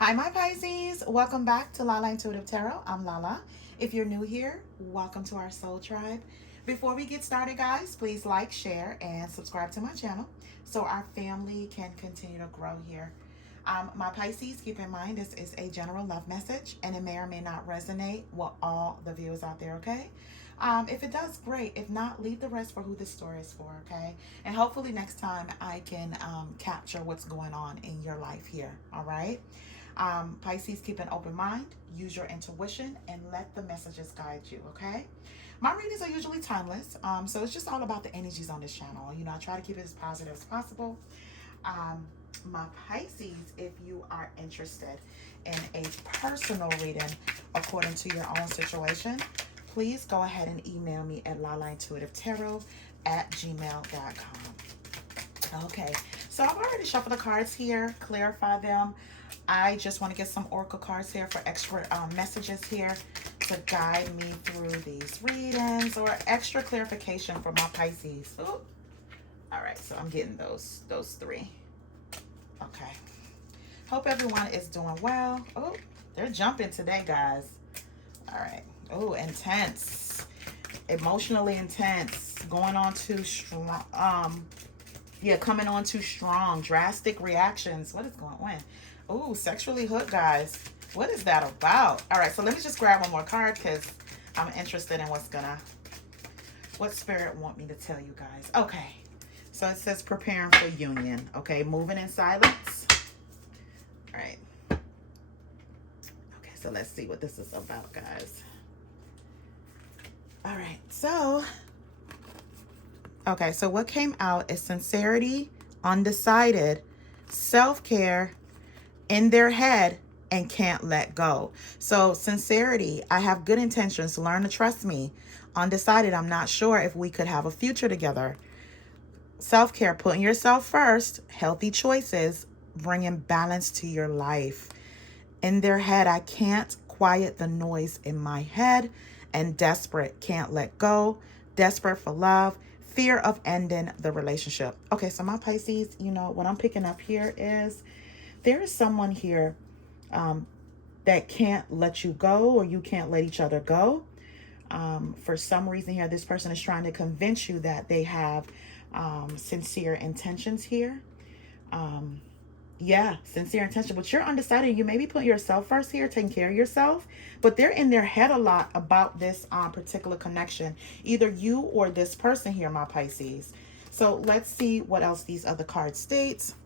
Hi, my Pisces. Welcome back to Lala Intuitive Tarot. I'm Lala. If you're new here, welcome to our soul tribe. Before we get started, guys, please like, share, and subscribe to my channel so our family can continue to grow here. My Pisces, keep in mind this is a general love message and it may or may not resonate with all the viewers out there, okay? If it does, great. If not, leave the rest for who this story is for, okay? And hopefully next time I can capture what's going on in your life here, all right? Pisces, keep an open mind, use your intuition, and let the messages guide you, okay? My readings are usually timeless, so it's just all about the energies on this channel. You know, I try to keep it as positive as possible. My Pisces, if you are interested in a personal reading according to your own situation, please go ahead and email me at lalaintuitivetarot@gmail.com. Okay, so I've already shuffled the cards here, clarify them. I just want to get some oracle cards here for extra messages here to guide me through these readings or extra clarification for my Pisces. Ooh. All right, so I'm getting those three. Okay. Hope everyone is doing well. Oh, they're jumping today, guys. All right. Oh, intense. Emotionally intense. Going on too strong. Yeah, coming on too strong. Drastic reactions. What is going on? Oh, sexually hooked, guys. What is that about? All right, so let me just grab one more card because I'm interested in what Spirit want me to tell you guys. Okay, so it says preparing for union. Okay, moving in silence. All right. Okay, so let's see what this is about, guys. All right, so what came out is sincerity, undecided, self-care, in their head, and can't let go. So sincerity, I have good intentions, learn to trust me. Undecided, I'm not sure if we could have a future together. Self-care, putting yourself first, healthy choices, bringing balance to your life. In their head, I can't quiet the noise in my head. And desperate, can't let go. Desperate for love, fear of ending the relationship. Okay, so my Pisces, you know, what I'm picking up here is there is someone here that can't let you go, or you can't let each other go. For some reason here, this person is trying to convince you that they have sincere intentions here. Yeah, sincere intention, but you're undecided. You may be putting yourself first here, taking care of yourself, but they're in their head a lot about this particular connection, either you or this person here, my Pisces. So let's see what else these other cards states.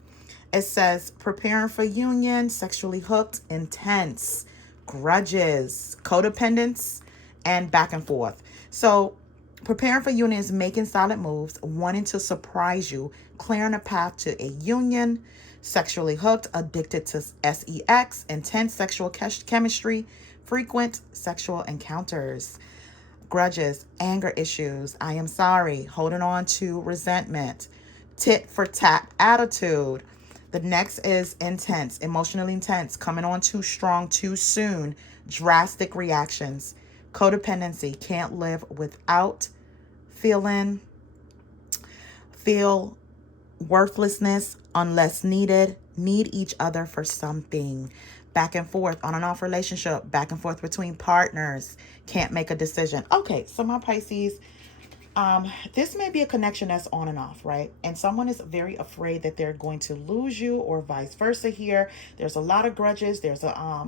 It says preparing for union, sexually hooked, intense, grudges, codependence, and back and forth. So preparing for union is making silent moves, wanting to surprise you, clearing a path to a union. Sexually hooked, addicted to sex, intense sexual chemistry, frequent sexual encounters. Grudges, anger issues, I am sorry, holding on to resentment, tit for tat attitude. The next is intense, emotionally intense, coming on too strong too soon, drastic reactions. Codependency, can't live without, feel worthlessness unless needed, need each other for something. Back and forth, on and off relationship, back and forth between partners, can't make a decision. Okay, so my Pisces, this may be a connection that's on and off, right? And someone is very afraid that they're going to lose you, or vice versa here. There's a lot of grudges. There's a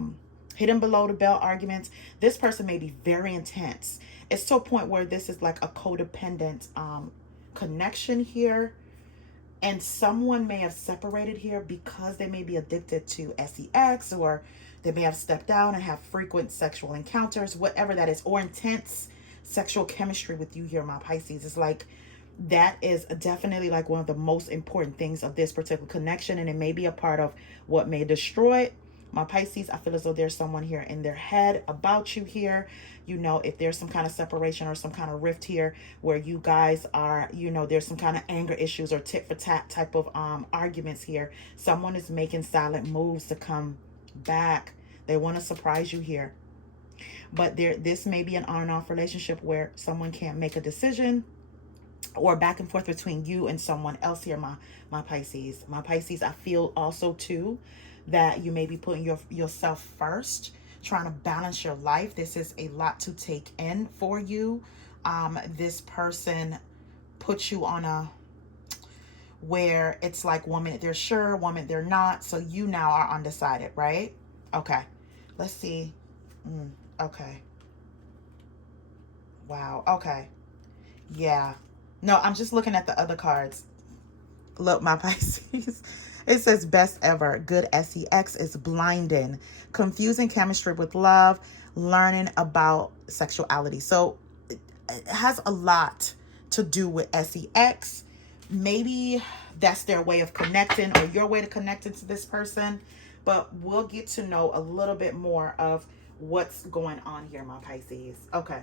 hidden below the belt arguments. This person may be very intense. It's to a point where this is like a codependent connection here. And someone may have separated here because they may be addicted to sex, or they may have stepped down and have frequent sexual encounters, whatever that is, or intense sexual chemistry with you here, my Pisces. It's like that is definitely like one of the most important things of this particular connection, and it may be a part of what may destroy it. My Pisces, I feel as though there's someone here in their head about you here. You know, if there's some kind of separation or some kind of rift here where you guys are, you know, there's some kind of anger issues or tit for tat type of arguments here. Someone is making silent moves to come back. They want to surprise you here. But this may be an on and off relationship where someone can't make a decision, or back and forth between you and someone else here, my Pisces. My Pisces, I feel also too that you may be putting yourself first, trying to balance your life. This is a lot to take in for you. This person puts you on a where it's like 1 minute they're sure, 1 minute they're not. So you now are undecided, right? Okay. Let's see. Okay. Wow. Okay. Yeah. No, I'm just looking at the other cards. Look, my Pisces. It says best ever. Good sex is blinding. Confusing chemistry with love. Learning about sexuality. So it has a lot to do with sex. Maybe that's their way of connecting or your way to connecting to this person. But we'll get to know a little bit more of what's going on here, my Pisces. Okay.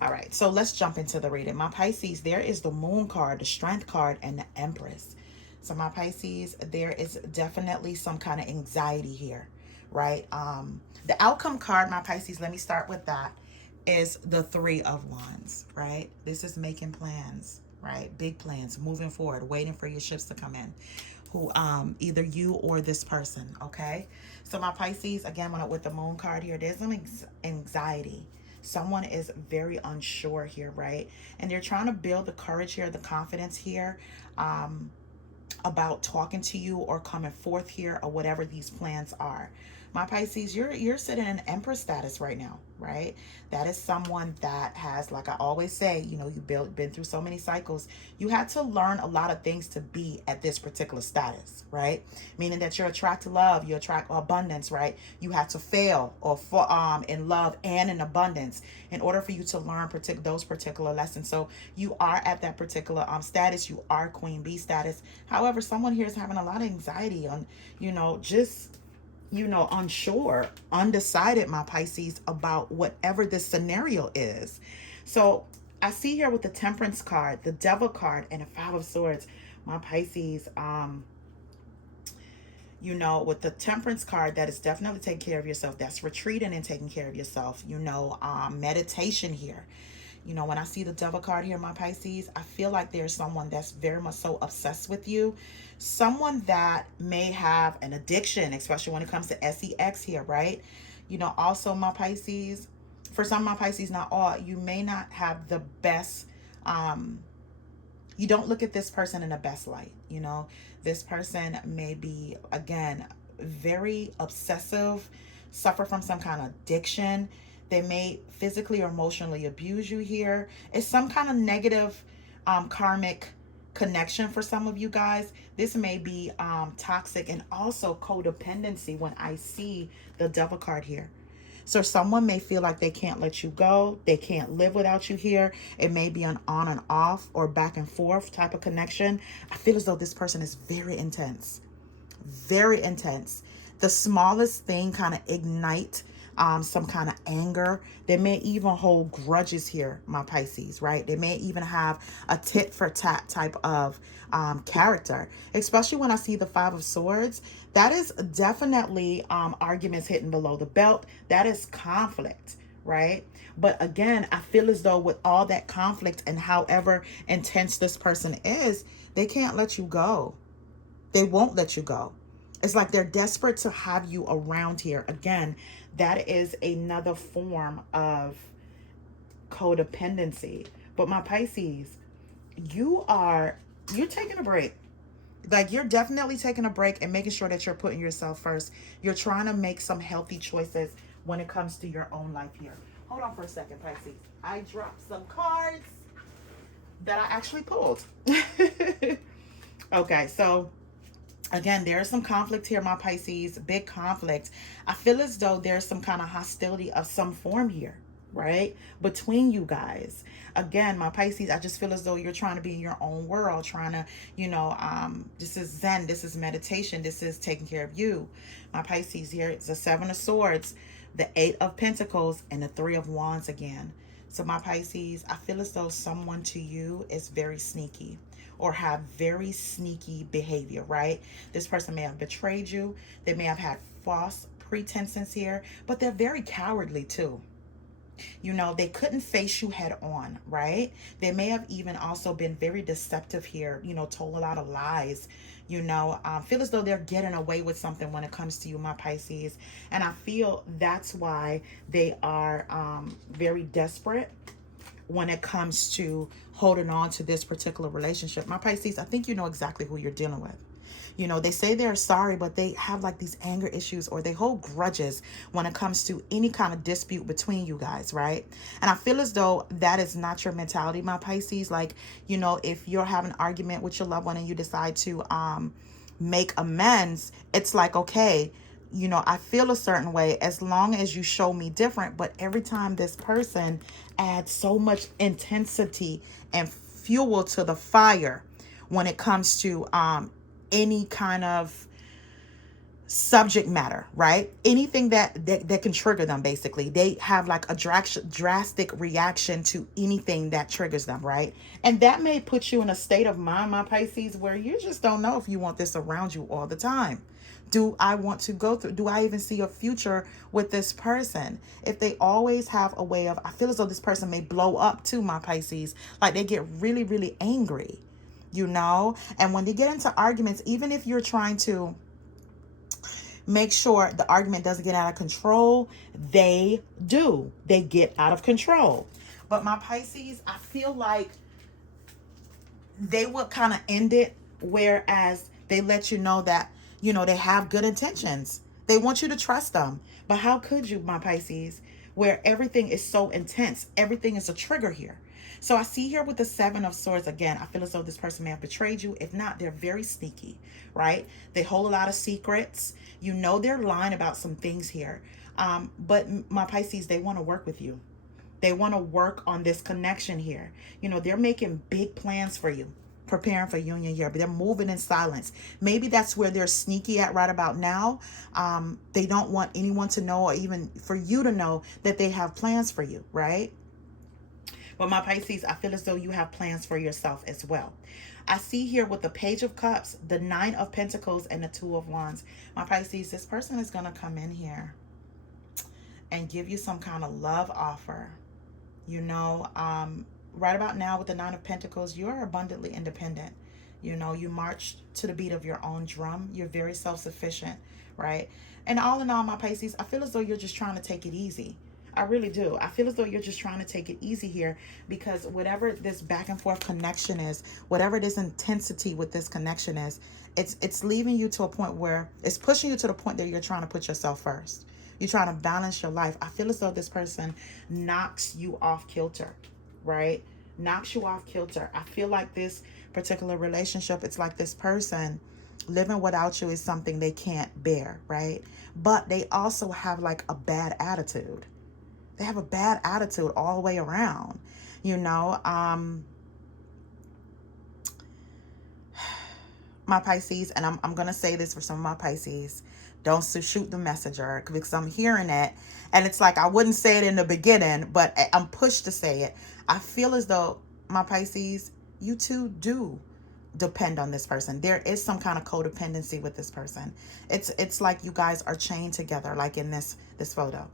All right, so let's jump into the reading. My Pisces, there is the Moon card, the Strength card, and the Empress. So my Pisces, there is definitely some kind of anxiety here, right? The outcome card, my Pisces, let me start with that, is the Three of Wands, right? This is making plans, right? Big plans, moving forward, waiting for your ships to come in. Who either you or this person, okay? So my Pisces, again, with the Moon card here, there's some anxiety. Someone is very unsure here, right? And they're trying to build the courage here, the confidence here, about talking to you or coming forth here or whatever these plans are. My Pisces, you're sitting in Empress status right now, right? That is someone that has, like I always say, you know, you've been through so many cycles. You had to learn a lot of things to be at this particular status, right? Meaning that you attract love, you attract abundance, right? You had to fail or in love and in abundance in order for you to learn those particular lessons. So you are at that particular status. You are Queen Bee status. However, someone here is having a lot of anxiety on, unsure, undecided, my Pisces, about whatever this scenario is. So I see here with the Temperance card, the Devil card, and the Five of Swords, my Pisces, with the Temperance card, that is definitely taking care of yourself. That's retreating and taking care of yourself. Meditation here. When I see the Devil card here, my Pisces, I feel like there's someone that's very much so obsessed with you. Someone that may have an addiction, especially when it comes to sex here, right? Also, my Pisces, for some of my Pisces, not all, you may not have the best, you don't look at this person in the best light. This person may be, again, very obsessive, suffer from some kind of addiction. They may physically or emotionally abuse you here. It's some kind of negative karmic connection for some of you guys. This may be toxic and also codependency when I see the Devil card here. So someone may feel like they can't let you go. They can't live without you here. It may be an on and off or back and forth type of connection. I feel as though this person is very intense. Very intense. The smallest thing kind of ignite some kind of anger. They may even hold grudges here, my Pisces, right? They may even have a tit for tat type of character, especially when I see the Five of Swords. That is definitely arguments hitting below the belt. That is conflict, right? But again, I feel as though with all that conflict and however intense this person is, they can't let you go. They won't let you go. It's like they're desperate to have you around here. Again, that is another form of codependency. But my Pisces, you're taking a break. Like, you're definitely taking a break and making sure that you're putting yourself first. You're trying to make some healthy choices when it comes to your own life here. Hold on for a second, Pisces. I dropped some cards that I actually pulled. Okay, so again, there's some conflict here, my Pisces, big conflict. I feel as though there's some kind of hostility of some form here, right? Between you guys. Again, my Pisces, I just feel as though you're trying to be in your own world, trying to, this is Zen, this is meditation, this is taking care of you. My Pisces, here it's the Seven of Swords, the Eight of Pentacles, and the Three of Wands again. So my Pisces, I feel as though someone to you is very sneaky or have very sneaky behavior, right? This person may have betrayed you. They may have had false pretenses here, but they're very cowardly too. You know, they couldn't face you head on, right? They may have even also been very deceptive here, you know, told a lot of lies, you know, feel as though they're getting away with something when it comes to you, my Pisces. And I feel that's why they are very desperate when it comes to holding on to this particular relationship. My Pisces, I think you know exactly who you're dealing with. You know, they say they're sorry, but they have like these anger issues, or they hold grudges when it comes to any kind of dispute between you guys, right? And I feel as though that is not your mentality, my Pisces. Like, you know, if you're having an argument with your loved one and you decide to make amends, it's like, okay, you know, I feel a certain way as long as you show me different. But every time this person adds so much intensity and fuel to the fire when it comes to any kind of subject matter, right? Anything that can trigger them, basically. They have like a drastic reaction to anything that triggers them, right? And that may put you in a state of mind, my Pisces, where you just don't know if you want this around you all the time. Do I want to go through? Do I even see a future with this person? If they always have a way of, I feel as though this person may blow up too, my Pisces. Like they get really, really angry, you know? And when they get into arguments, even if you're trying to make sure the argument doesn't get out of control, they do. They get out of control. But my Pisces, I feel like they would kind of end it, whereas they let you know that, you know, they have good intentions. They want you to trust them. But how could you, my Pisces, where everything is so intense? Everything is a trigger here. So I see here with the Seven of Swords, again, I feel as though this person may have betrayed you. If not, they're very sneaky, right? They hold a lot of secrets. You know they're lying about some things here. But my Pisces, they want to work with you. They want to work on this connection here. You know, they're making big plans for you, preparing for union here, but they're moving in silence. Maybe that's where they're sneaky at right about now. They don't want anyone to know, or even for you to know that they have plans for you, right? But my Pisces, I feel as though you have plans for yourself as well. I see here with the Page of Cups, the Nine of Pentacles, and the Two of Wands. My Pisces, this person is going to come in here and give you some kind of love offer. You know, right about now with the Nine of Pentacles, you're abundantly independent. You know, you march to the beat of your own drum. You're very self-sufficient, right? And all in all, my Pisces, I feel as though you're just trying to take it easy. I really do. I feel as though you're just trying to take it easy here, because whatever this back and forth connection is, whatever this intensity with this connection is, it's leaving you to a point where it's pushing you to the point that you're trying to put yourself first. You're trying to balance your life. I feel as though this person knocks you off kilter, right? Knocks you off kilter. I feel like this particular relationship, it's like this person living without you is something they can't bear, right? But they also have like a bad attitude. They have a bad attitude all the way around, you know. My Pisces, and I'm going to say this for some of my Pisces, don't shoot the messenger, because I'm hearing it. And it's like, I wouldn't say it in the beginning, but I'm pushed to say it. I feel as though, my Pisces, you too do depend on this person. There is some kind of codependency with this person. It's like you guys are chained together, like in this photo.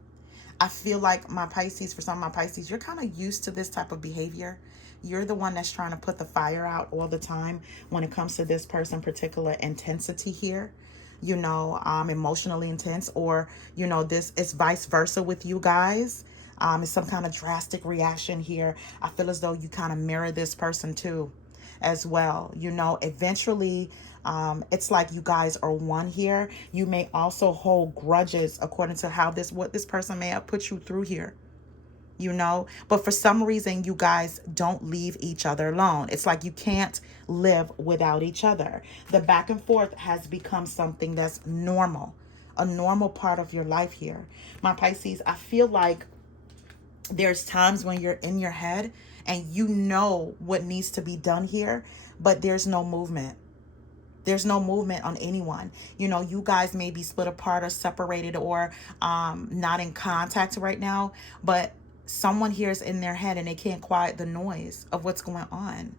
I feel like, my Pisces, for some of my Pisces, you're kind of used to this type of behavior. You're the one that's trying to put the fire out all the time when it comes to this person particular intensity here, you know, emotionally intense, or, you know, this is vice versa with you guys. It's some kind of drastic reaction here. I feel as though you kind of mirror this person too as well. You know, eventually, it's like you guys are one here. You may also hold grudges according to how what this person may have put you through here, you know, but for some reason you guys don't leave each other alone. It's like you can't live without each other. The back and forth has become something that's normal, a normal part of your life here. My Pisces, I feel like there's times when you're in your head and you know what needs to be done here, but there's no movement. There's no movement on anyone. You know, you guys may be split apart or separated, or not in contact right now, but someone here is in their head and they can't quiet the noise of what's going on.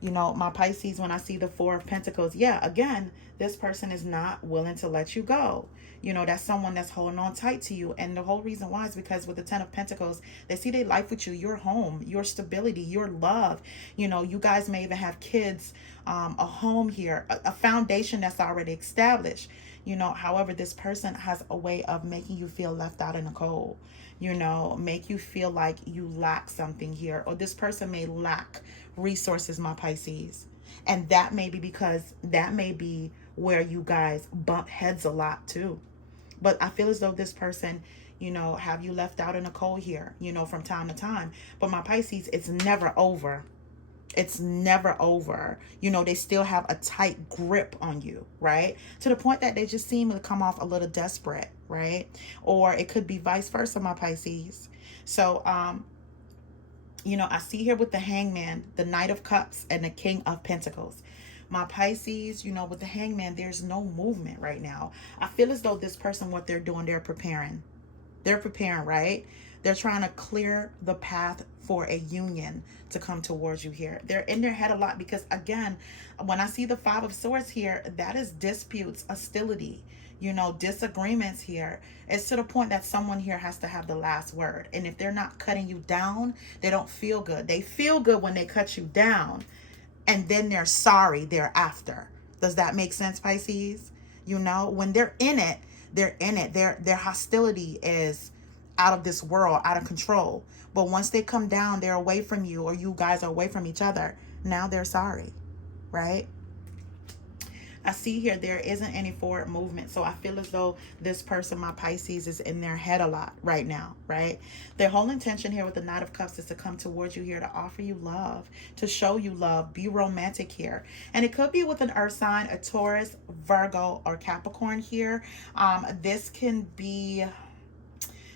You know, my Pisces, when I see the Four of Pentacles, yeah, again, this person is not willing to let you go. You know, that's someone that's holding on tight to you. And the whole reason why is because with the Ten of Pentacles, they see their life with you, your home, your stability, your love. You know, you guys may even have kids, a home here, a foundation that's already established. You know, however, this person has a way of making you feel left out in the cold. You know, make you feel like you lack something here, or this person may lack resources, my Pisces. And that may be because that may be where you guys bump heads a lot too. But I feel as though this person, you know, have you left out in the cold here, you know, from time to time. But my Pisces, it's never over. It's never over. You know, they still have a tight grip on you, right? To the point that they just seem to come off a little desperate, right? Or it could be vice versa, my Pisces. So, you know, I see here with the Hangman, the Knight of Cups, and the King of Pentacles. My Pisces, you know, with the Hangman, there's no movement right now. I feel as though this person, what they're doing, they're preparing. They're preparing, right? They're trying to clear the path for a union to come towards you here. They're in their head a lot because, again, when I see the Five of Swords here, that is disputes, hostility, you know, disagreements here. It's to the point that someone here has to have the last word. And if they're not cutting you down, they don't feel good. They feel good when they cut you down, and then they're sorry thereafter. Does that make sense, Pisces? You know, when they're in it, they're in it. Their hostility is out of this world, out of control. But once they come down, they're away from you, or you guys are away from each other. Now they're sorry, right? I see here there isn't any forward movement. So I feel as though this person, my Pisces, is in their head a lot right now, right? Their whole intention here with the Knight of Cups is to come towards you here, to offer you love, to show you love, be romantic here. And it could be with an earth sign, a Taurus, Virgo, or Capricorn here. This can be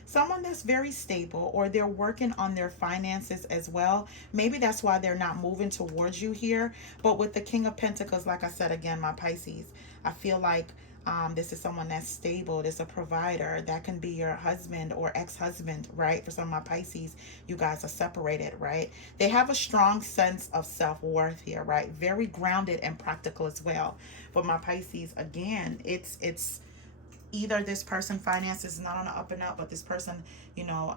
someone that's very stable, or they're working on their finances as well. Maybe that's why they're not moving towards you here. But with the King of Pentacles, like I said, again, my Pisces, I feel like this is someone that's stable. This is a provider. That can be your husband or ex-husband, right? For some of my Pisces, you guys are separated, right? They have a strong sense of self-worth here, right? Very grounded and practical as well. But my Pisces, again, it's either this person finances is not on the up and up, but this person, you know,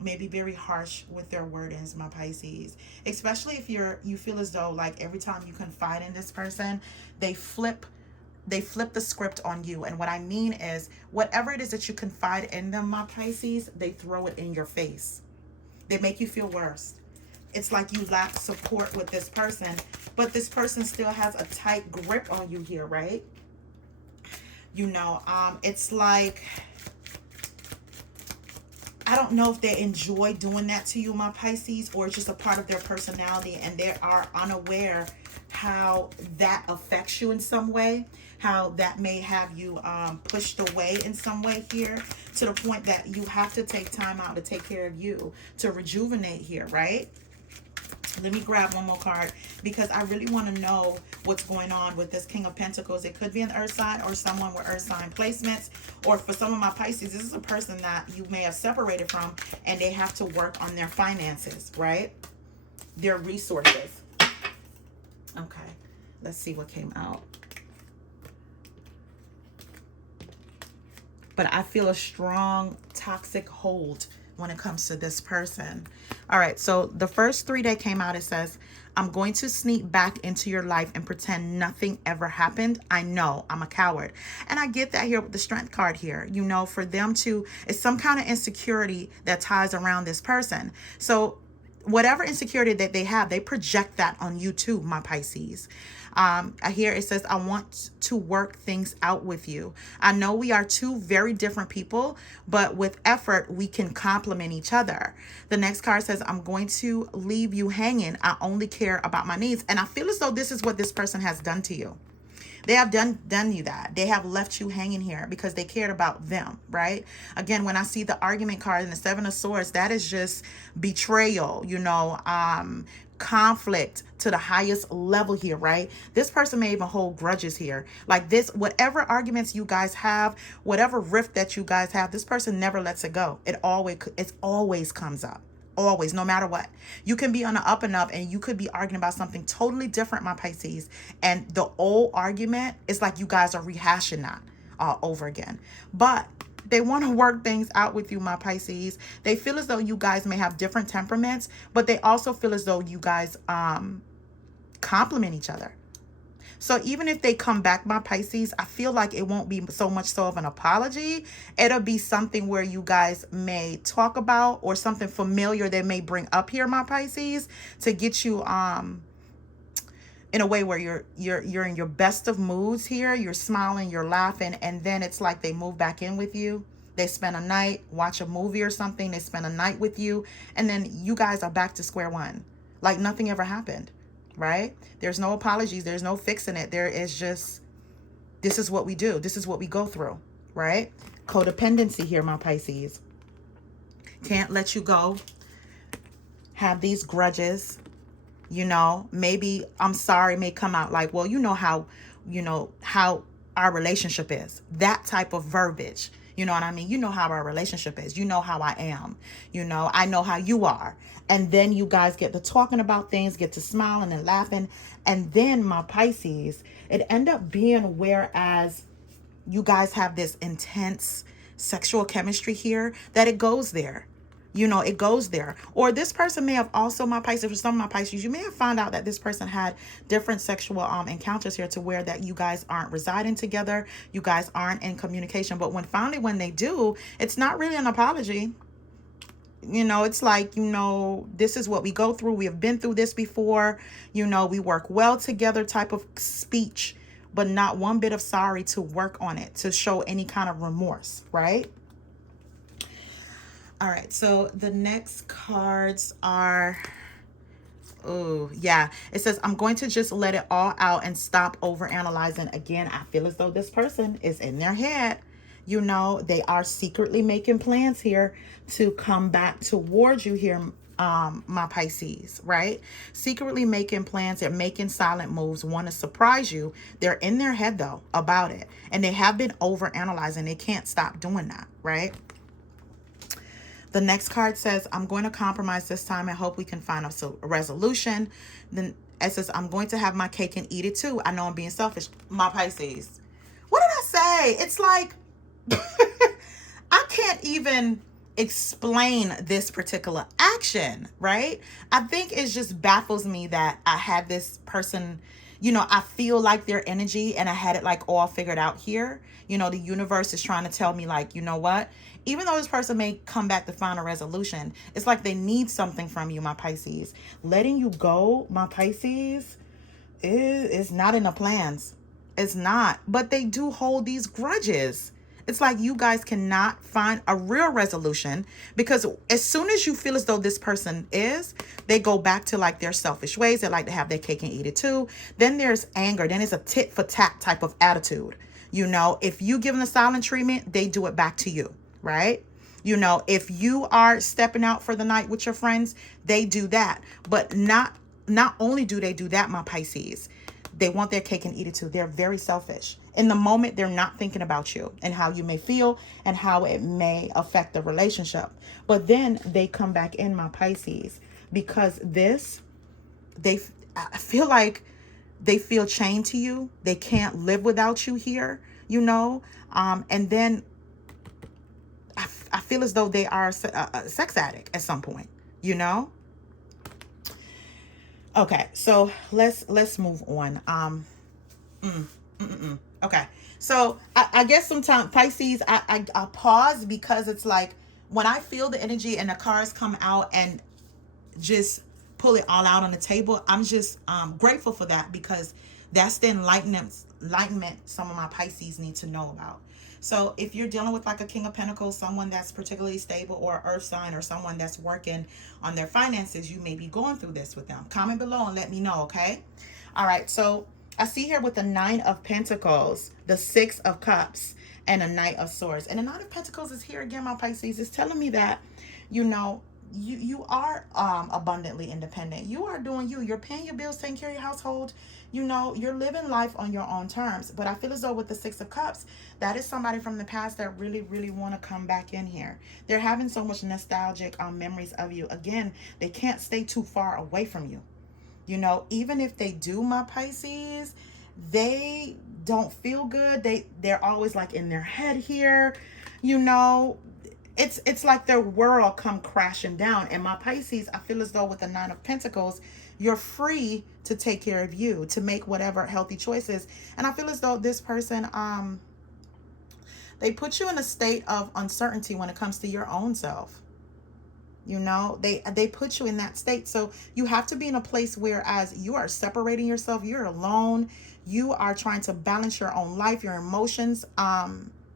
may be very harsh with their wordings, my Pisces. Especially if you feel as though like every time you confide in this person, they flip the script on you. And what I mean is, whatever it is that you confide in them, my Pisces, they throw it in your face. They make you feel worse. It's like you lack support with this person, but this person still has a tight grip on you here, right? You know, it's like, I don't know if they enjoy doing that to you, my Pisces, or it's just a part of their personality, and they are unaware how that affects you in some way, how that may have you pushed away in some way here, to the point that you have to take time out to take care of you, to rejuvenate here, right? Let me grab one more card because I really want to know what's going on with this King of Pentacles. It could be an earth sign or someone with earth sign placements. Or for some of my Pisces, this is a person that you may have separated from, and they have to work on their finances, right? Their resources. Okay, let's see what came out. But I feel a strong toxic hold when it comes to this person. All right, so the first three that came out, it says, I'm going to sneak back into your life and pretend nothing ever happened. I know I'm a coward. And I get that here with the Strength card here. You know, for them to, it's some kind of insecurity that ties around this person. So whatever insecurity that they have, they project that on you too, my Pisces. Here it says, I want to work things out with you. I know we are two very different people, but with effort, we can complement each other. The next card says, I'm going to leave you hanging. I only care about my needs. And I feel as though this is what this person has done to you. They have done you that. They have left you hanging here because they cared about them, right? Again, when I see the argument card and the Seven of Swords, that is just betrayal, you know, conflict to the highest level here, right? This person may even hold grudges here. Like this, whatever arguments you guys have, whatever rift that you guys have, this person never lets it go. It always comes up. Always, no matter what. You can be on the up and up and you could be arguing about something totally different, my Pisces. And the old argument is like you guys are rehashing that all over again. But they want to work things out with you, my Pisces. They feel as though you guys may have different temperaments, but they also feel as though you guys complement each other. So even if they come back, my Pisces, I feel like it won't be so much so of an apology. It'll be something where you guys may talk about, or something familiar they may bring up here, my Pisces, to get you in a way where you're in your best of moods here. You're smiling, you're laughing, and then it's like they move back in with you. They spend a night, watch a movie or something. They spend a night with you, and then you guys are back to square one, like nothing ever happened. Right? There's no apologies. There's no fixing it. There is just, this is what we do. This is what we go through. Right? Codependency here, my Pisces. Can't let you go. Have these grudges. You know, maybe I'm sorry may come out like, well, you know how our relationship is. That type of verbiage. You know what I mean? You know how our relationship is. You know how I am. You know, I know how you are. And then you guys get to talking about things, get to smiling and laughing. And then, my Pisces, it end up being whereas you guys have this intense sexual chemistry here, that it goes there. You know, it goes there. Or this person may have also, my Pisces, for some of my Pisces, you may have found out that this person had different sexual encounters here, to where that you guys aren't residing together. You guys aren't in communication. But when they do, it's not really an apology. You know, it's like, you know, this is what we go through. We have been through this before. You know, we work well together type of speech, but not one bit of sorry to work on it, to show any kind of remorse, right? All right, so the next cards are, oh, yeah. It says, I'm going to just let it all out and stop overanalyzing. Again, I feel as though this person is in their head. You know, they are secretly making plans here to come back towards you here, my Pisces, right? Secretly making plans. They're making silent moves, want to surprise you. They're in their head, though, about it. And they have been overanalyzing. They can't stop doing that, right? The next card says, I'm going to compromise this time and hope we can find a resolution. Then it says, I'm going to have my cake and eat it too. I know I'm being selfish. My Pisces. What did I say? It's like, I can't even explain this particular action, right? I think it just baffles me that I had this person, you know, I feel like their energy and I had it like all figured out here. You know, the universe is trying to tell me like, you know what? Even though this person may come back to find a resolution, it's like they need something from you, my Pisces. Letting you go, my Pisces, is not in the plans. It's not. But they do hold these grudges. It's like you guys cannot find a real resolution, because as soon as you feel as though this person is, they go back to like their selfish ways. They like to have their cake and eat it too. Then there's anger. Then it's a tit for tat type of attitude. You know, if you give them the silent treatment, they do it back to you, right? You know, if you are stepping out for the night with your friends, they do that. But not only do they do that, my Pisces, they want their cake and eat it too. They're very selfish. In the moment, they're not thinking about you and how you may feel and how it may affect the relationship. But then they come back in, my Pisces, because I feel like they feel chained to you. They can't live without you here, you know. And then I feel as though they are a sex addict at some point, you know. Okay, so let's move on. Okay, so I guess sometimes Pisces, I pause, because it's like when I feel the energy and the cards come out and just pull it all out on the table, I'm just grateful for that, because that's the enlightenment some of my Pisces need to know about. So if you're dealing with like a King of Pentacles, someone that's particularly stable, or an earth sign, or someone that's working on their finances, you may be going through this with them. Comment below and let me know, okay? All right, so I see here with the 9 of Pentacles, the 6 of Cups, and a Knight of Swords. And the 9 of Pentacles is here again, my Pisces. It's telling me that, you know, you are abundantly independent. You are doing you. You're paying your bills, taking care of your household. You know, you're living life on your own terms. But I feel as though with the Six of Cups, that is somebody from the past that really, really want to come back in here. They're having so much nostalgic memories of you. Again, they can't stay too far away from you. You know, even if they do, my Pisces, they don't feel good. They're always like in their head here. You know, it's like their world come crashing down. And my Pisces, I feel as though with the Nine of Pentacles, you're free to take care of you, to make whatever healthy choices. And I feel as though this person, they put you in a state of uncertainty when it comes to your own self. You know, they put you in that state. So you have to be in a place where as you are separating yourself, you're alone, you are trying to balance your own life, your emotions,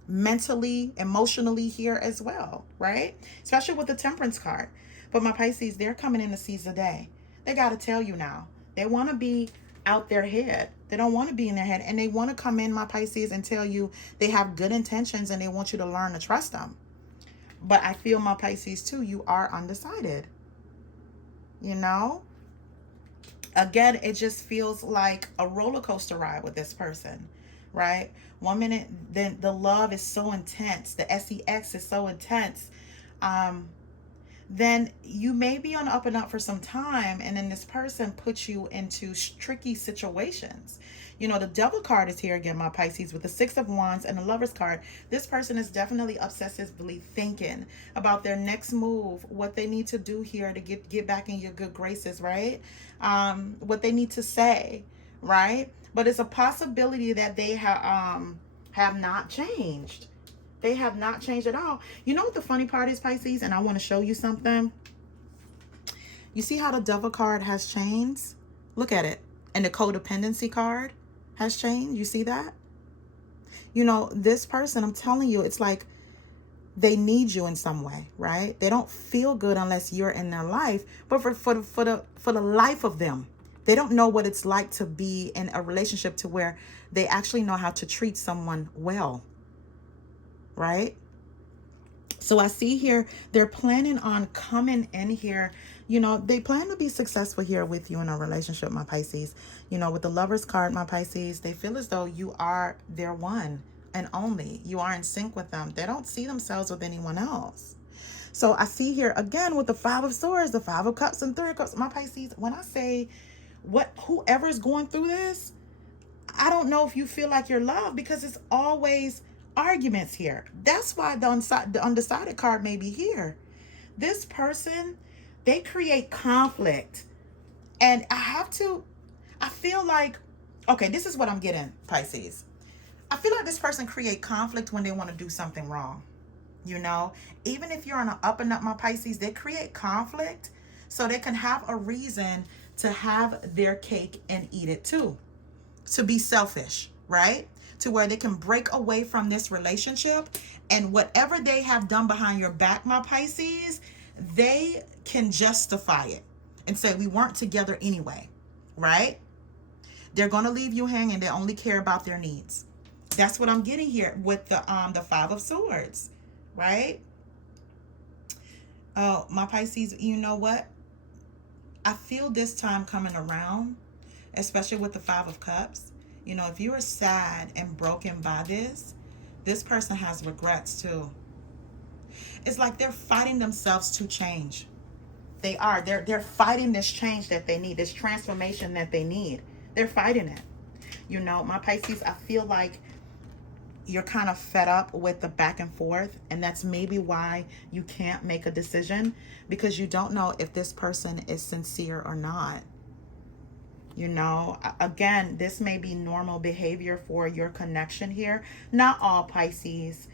mentally, emotionally here as well, right? Especially with the Temperance card. But my Pisces, they're coming in to seize the day. They got to tell you now. They want to be out their head. They don't want to be in their head. And they want to come in, my Pisces, and tell you they have good intentions and they want you to learn to trust them. But I feel, my Pisces, too, you are undecided. You know? Again, it just feels like a roller coaster ride with this person, right? 1 minute, then the love is so intense. The sex is so intense. Then you may be on up and up for some time, and then this person puts you into tricky situations. You know, the Devil card is here again, my Pisces, with the Six of Wands and the Lover's card. This person is definitely obsessively thinking about their next move, what they need to do here to get back in your good graces, right? What they need to say, right? But it's a possibility that they have not changed. They have not changed at all. You know what the funny part is, Pisces? And I want to show you something. You see how the Devil card has changed? Look at it. And the codependency card has changed. You see that? You know, this person, I'm telling you, it's like they need you in some way, right? They don't feel good unless you're in their life. But for the life of them, they don't know what it's like to be in a relationship to where they actually know how to treat someone well, right? So I see here, they're planning on coming in here. You know, they plan to be successful here with you in a relationship, my Pisces. You know, with the Lover's card, my Pisces, they feel as though you are their one and only. You are in sync with them. They don't see themselves with anyone else. So I see here, again, with the Five of Swords, the Five of Cups, and Three of Cups, my Pisces, when I say whoever's going through this, I don't know if you feel like you're loved, because it's always arguments here. That's why the undecided card may be here. This person, they create conflict. And I feel like, okay, this is what I'm getting, Pisces. I feel like this person create conflict when they want to do something wrong. You know, even if you're on an up and up, my Pisces, they create conflict so they can have a reason to have their cake and eat it too. To be selfish, right? To where they can break away from this relationship, and whatever they have done behind your back, my Pisces, they can justify it and say we weren't together anyway, right? They're going to leave you hanging. They only care about their needs. That's what I'm getting here with the Five of Swords, right? Oh, my Pisces, you know what? I feel this time coming around, especially with the Five of Cups. You know, if you are sad and broken by this person has regrets too. It's like they're fighting themselves to change. They are. They're fighting this change that they need, this transformation that they need. They're fighting it. You know, my Pisces, I feel like you're kind of fed up with the back and forth, and that's maybe why you can't make a decision, because you don't know if this person is sincere or not. You know, again, this may be normal behavior for your connection here. Not all Pisces,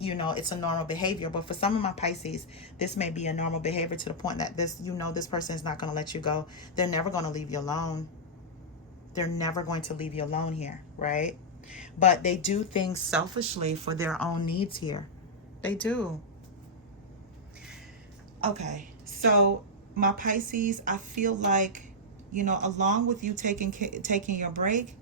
you know, it's a normal behavior, but for some of my Pisces, this may be a normal behavior to the point that this person is not going to let you go. They're never going to leave you alone. They're never going to leave you alone here, right? But they do things selfishly for their own needs here. They do. Okay, so my Pisces, I feel like, you know, along with you taking your break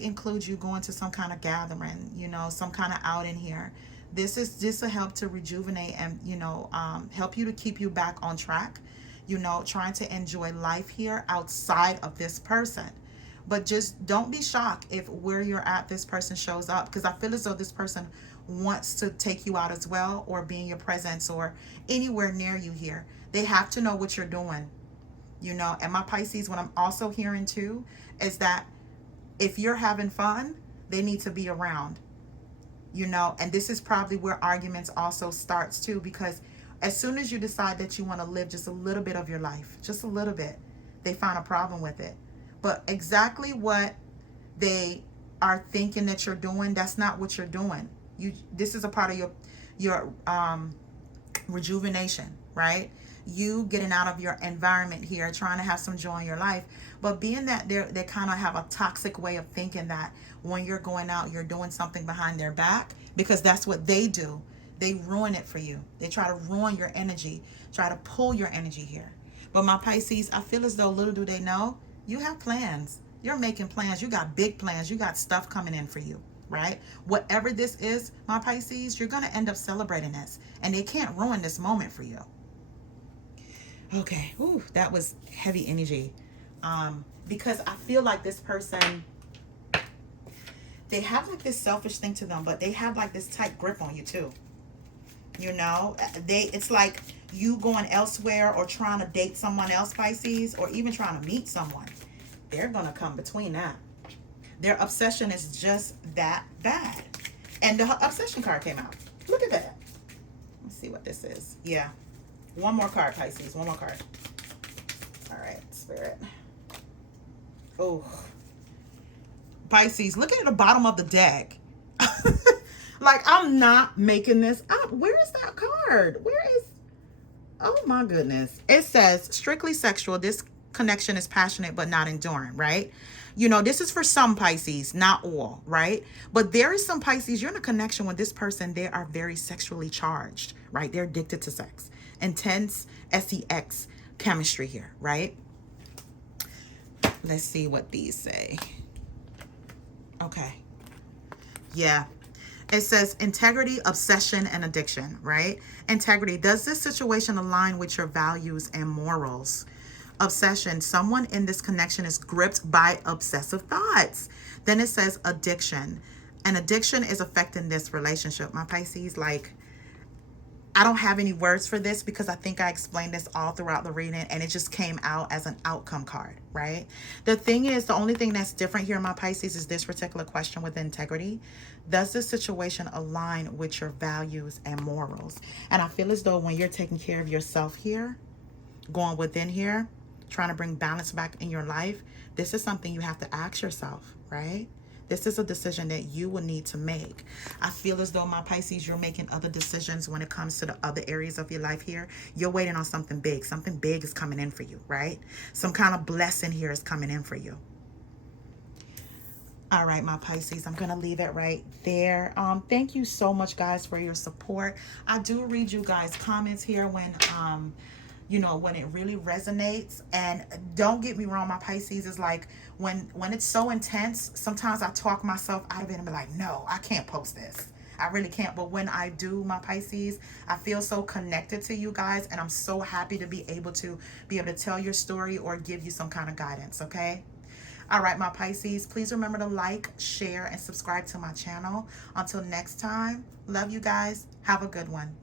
includes you going to some kind of gathering, you know, some kind of outing here. This is just a help to rejuvenate and, help you to keep you back on track, trying to enjoy life here outside of this person. But just don't be shocked if where you're at, this person shows up, because I feel as though this person wants to take you out as well, or be in your presence, or anywhere near you here. They have to know what you're doing, And my Pisces, what I'm also hearing too is that if you're having fun, they need to be around, And this is probably where arguments also starts too, because as soon as you decide that you want to live just a little bit of your life, just a little bit, they find a problem with it. But exactly what they are thinking that you're doing, that's not what you're doing. This is a part of your rejuvenation, right? You getting out of your environment here, trying to have some joy in your life. But being that they kind of have a toxic way of thinking that when you're going out, you're doing something behind their back, because that's what they do. They ruin it for you. They try to ruin your energy, try to pull your energy here. But my Pisces, I feel as though little do they know, you have plans. You're making plans. You got big plans. You got stuff coming in for you, right? Whatever this is, my Pisces, you're going to end up celebrating this. And they can't ruin this moment for you. Okay. Ooh, that was heavy energy. Because I feel like this person, they have like this selfish thing to them, but they have like this tight grip on you too. It's like you going elsewhere or trying to date someone else, Pisces, or even trying to meet someone. They're going to come between that. Their obsession is just that bad. And the obsession card came out. Look at that. Let's see what this is. Yeah. One more card, Pisces. One more card. All right, Spirit. Oh. Pisces, look at the bottom of the deck. Like, I'm not making this up. Where is that card? Oh my goodness. It says, strictly sexual. This connection is passionate but not enduring, right? This is for some Pisces, not all, right? But there is some Pisces, you're in a connection with this person. They are very sexually charged, right? They're addicted to sex. Intense sex chemistry here, right? Let's see what these say. Okay. Yeah. It says integrity, obsession, and addiction, right? Integrity. Does this situation align with your values and morals? Obsession. Someone in this connection is gripped by obsessive thoughts. Then it says addiction. And addiction is affecting this relationship. My Pisces, like, I don't have any words for this because I think I explained this all throughout the reading and it just came out as an outcome card, right? The thing is, the only thing that's different here in my Pisces is this particular question with integrity. Does this situation align with your values and morals? And I feel as though when you're taking care of yourself here, going within here, trying to bring balance back in your life, this is something you have to ask yourself, right? This is a decision that you will need to make. I feel as though, my Pisces, you're making other decisions when it comes to the other areas of your life here. You're waiting on something big. Something big is coming in for you, right? Some kind of blessing here is coming in for you. All right, my Pisces, I'm going to leave it right there. Thank you so much, guys, for your support. I do read you guys' comments here when when it really resonates. And don't get me wrong, my Pisces, is like when it's so intense, sometimes I talk myself out of it and be like, no, I can't post this. I really can't. But when I do, my Pisces, I feel so connected to you guys, and I'm so happy to be able to tell your story or give you some kind of guidance, okay? All right, my Pisces, please remember to like, share, and subscribe to my channel. Until next time, love you guys. Have a good one.